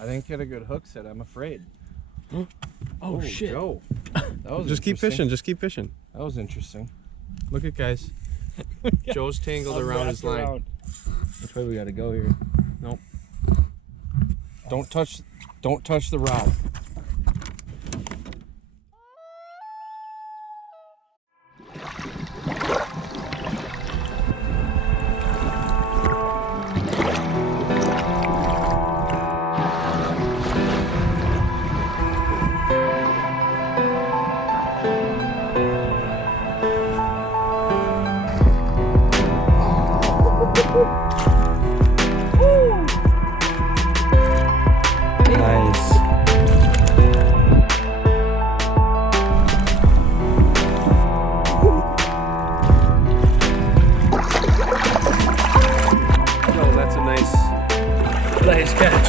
I didn't get a good hook set, I'm afraid. Oh shit. Joe. That was Just keep fishing, just keep fishing. That was interesting. Look at guys. Joe's tangled around his line. Which way we gotta go here? Nope. Don't touch the rod. Nice. Oh, that's a nice catch.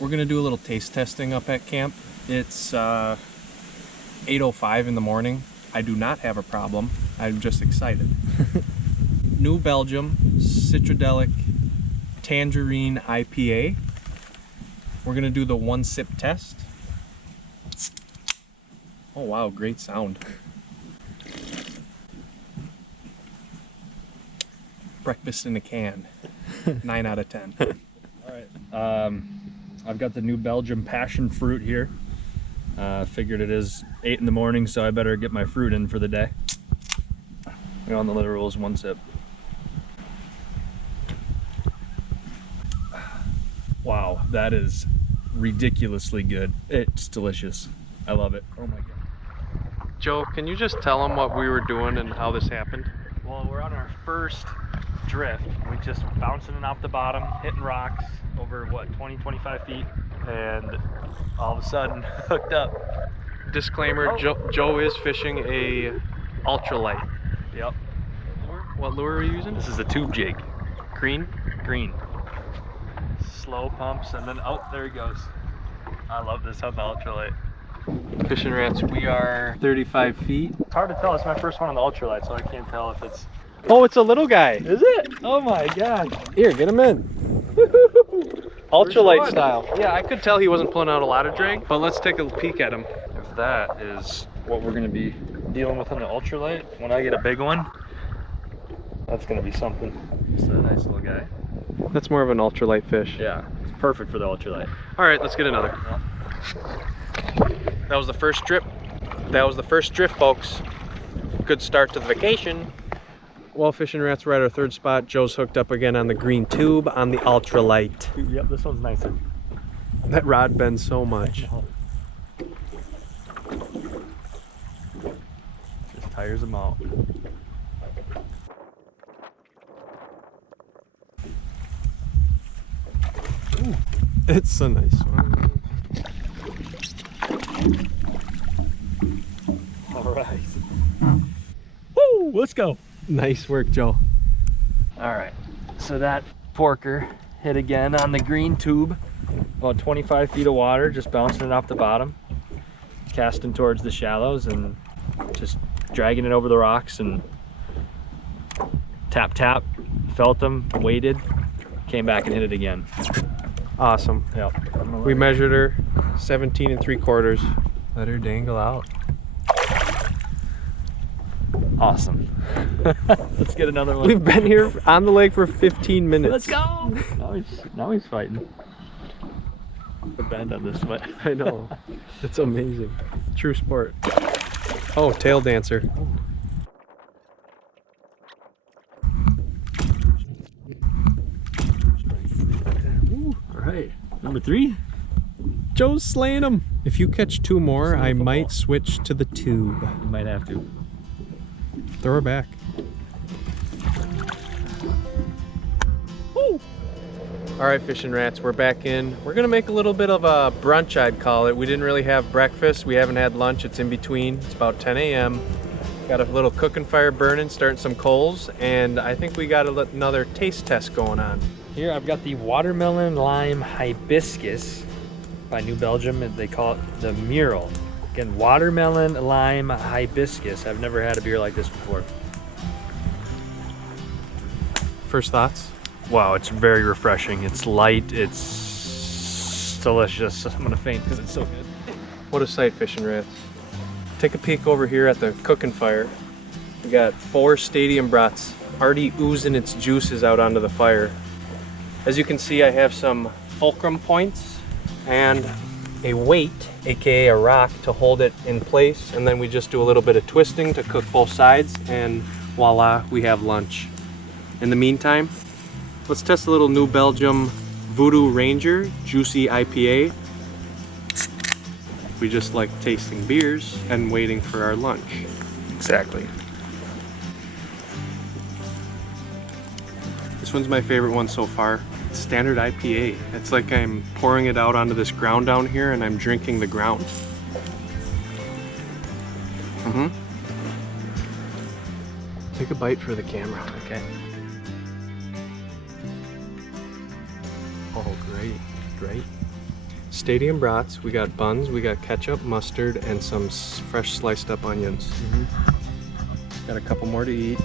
We're gonna do a little taste testing up at camp. It's 8:05 in the morning. I do not have a problem. I'm just excited. New Belgium Citradelic Tangerine IPA. We're gonna do the 1-sip test. Oh wow, great sound. Breakfast in a can. 9 out of 10. All right. I've got the New Belgium passion fruit here. Figured it is 8 in the morning, so I better get my fruit in for the day. We're on the little rules, 1 sip. Wow, that is ridiculously good. It's delicious. I love it. Oh my god. Joe, can you just tell them what we were doing and how this happened? Well, we're on our first drift. We just bouncing it off the bottom, hitting rocks over what, 20-25 feet, and all of a sudden hooked up. Disclaimer, Oh. Joe is fishing a ultralight. Yep. What lure are you using? This is a tube jig. Green? Green. Slow pumps, and then oh, there he goes. I love this on the ultralight. Fishing Rats, we are 35 feet. It's hard to tell. It's my first one on the ultralight, so I can't tell if it's. Oh, it's a little guy. Is it? Oh my god. Here, get him in. Ultralight style. Yeah, I could tell he wasn't pulling out a lot of drag, but let's take a peek at him. If that is what we're gonna be dealing with on the ultralight, when I get a big one, that's gonna be something. Just a nice little guy. That's more of an ultralight fish. Yeah, it's perfect for the ultralight. All right, let's get another. That was the first trip. That was the first drift, folks. Good start to the vacation. Well, Fishing Rats, we're at our third spot. Joe's hooked up again on the green tube on the ultralight. Yep, this one's nicer. That rod bends so much. Just tires them out. Ooh, it's a nice one. All right. Woo! Let's go. Nice work, Joe. All right. So that porker hit again on the green tube. About 25 feet of water, just bouncing it off the bottom, casting towards the shallows and just dragging it over the rocks and tap, tap, felt them, waited, came back and hit it again. Awesome. Yep. We measured her 17 3/4. Let her dangle out. Awesome. Let's get another one. We've been here on the lake for 15 minutes. Let's go. Now he's fighting. The bend on this one. I know. It's amazing. True sport. Oh, tail dancer. All right, number 3. Joe's slaying them. If you catch 2 more, I might switch to the tube. You might have to. Throw her back. Woo! All right, Fishing Rats, we're back in. We're gonna make a little bit of a brunch, I'd call it. We didn't really have breakfast. We haven't had lunch. It's in between. It's about 10 a.m. Got a little cooking fire burning, starting some coals, and I think we got another taste test going on. Here I've got the watermelon lime hibiscus by New Belgium, and they call it the Mural. Again, watermelon lime hibiscus. I've never had a beer like this before. First thoughts? Wow, it's very refreshing. It's light, it's delicious. I'm gonna faint because it's so good. What a sight, fishing rats. Take a peek over here at the cooking fire. We got 4 stadium brats already oozing its juices out onto the fire. As you can see, I have some fulcrum points and a weight, aka a rock, to hold it in place, and then we just do a little bit of twisting to cook both sides, and voila, we have lunch. In the meantime, let's test a little New Belgium Voodoo Ranger Juicy IPA. We just like tasting beers and waiting for our lunch. Exactly. This one's my favorite one so far. It's standard IPA. It's like I'm pouring it out onto this ground down here and I'm drinking the ground. Take a bite for the camera. Okay. Oh, great, great. Stadium brats, we got buns, we got ketchup, mustard, and some fresh sliced up onions. Got a couple more to eat.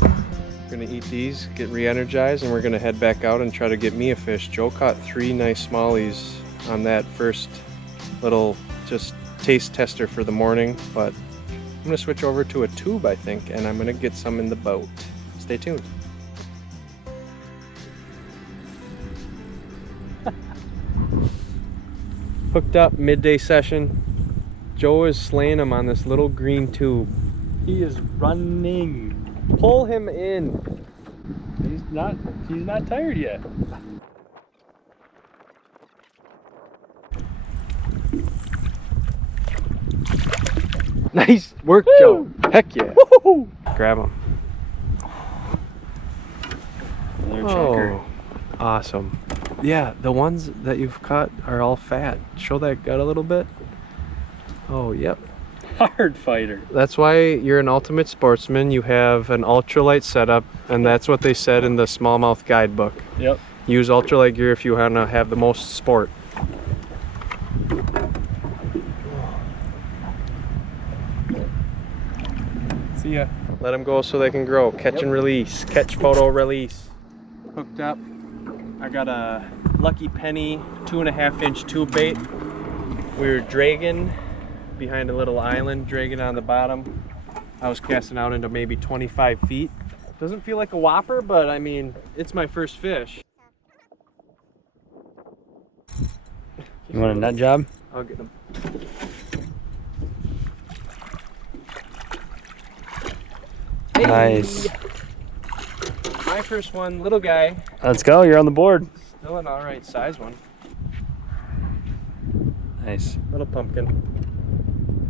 We're gonna eat these, get re-energized, and we're gonna head back out and try to get me a fish. Joe caught 3 nice smallies on that first little just taste tester for the morning, but I'm gonna switch over to a tube, I think, and I'm gonna get some in the boat. Stay tuned. Hooked up, midday session. Joe is slaying him on this little green tube. He is running. Pull him in. He's not tired yet. Nice work, Joe. Heck yeah. Woo-hoo. Grab him. Another checker. Awesome. Yeah, the ones that you've caught are all fat. Show that gut a little bit. Oh, yep. Hard fighter. That's why you're an ultimate sportsman. You have an ultralight setup, and that's what they said in the smallmouth guidebook. Yep. Use ultralight gear if you want to have the most sport. See ya. Let them go so they can grow. Catch and release. Catch, photo, release. Hooked up. I got a Lucky Penny 2.5-inch tube bait. We were dragging behind a little island, dragging on the bottom. I was casting out into maybe 25 feet. Doesn't feel like a whopper, but I mean, it's my first fish. You want a nut job? I'll get him. Nice. My first one, little guy. Let's go. You're on the board. Still an all right size one. Nice. Little pumpkin.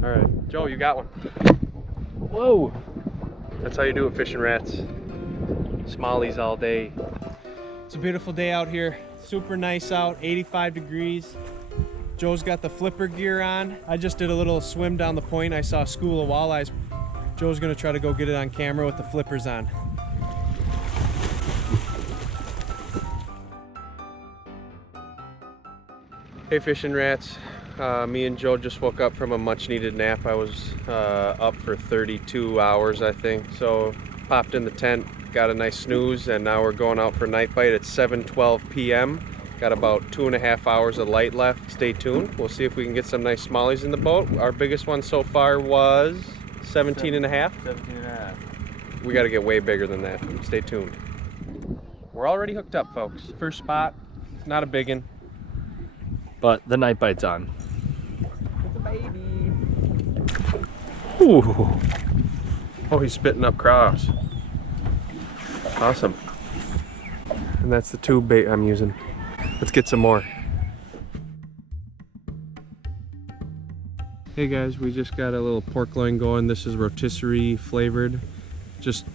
All right, Joe, you got one. Whoa. That's how you do it, fishing rats. Smallies all day. It's a beautiful day out here. Super nice out, 85 degrees. Joe's got the flipper gear on. I just did a little swim down the point. I saw a school of walleyes. Joe's gonna try to go get it on camera with the flippers on. Hey fishing rats. Me and Joe just woke up from a much needed nap. I was up for 32 hours, I think. So popped in the tent, got a nice snooze, and now we're going out for night bite at 7:12 p.m. Got about 2.5 hours of light left. Stay tuned. We'll see if we can get some nice smallies in the boat. Our biggest one so far was 17 and a half. 17 and a half. We got to get way bigger than that. Stay tuned. We're already hooked up, folks. First spot, not a big one. But the night bite's on. It's a baby. Ooh. Oh, he's spitting up craws. Awesome. And that's the tube bait I'm using. Let's get some more. Hey guys, we just got a little pork loin going. This is rotisserie flavored. Just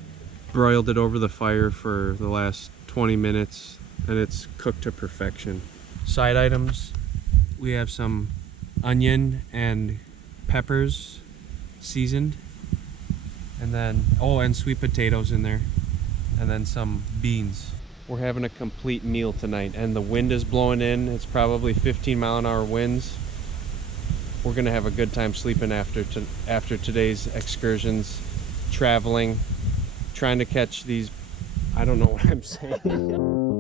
broiled it over the fire for the last 20 minutes and it's cooked to perfection. Side items, we have some onion and peppers seasoned, and then and sweet potatoes in there, and then some beans. We're having a complete meal tonight, and the wind is blowing in. It's probably 15-mile-an-hour winds. We're gonna have a good time sleeping after today's excursions, traveling, trying to catch these I don't know what I'm saying.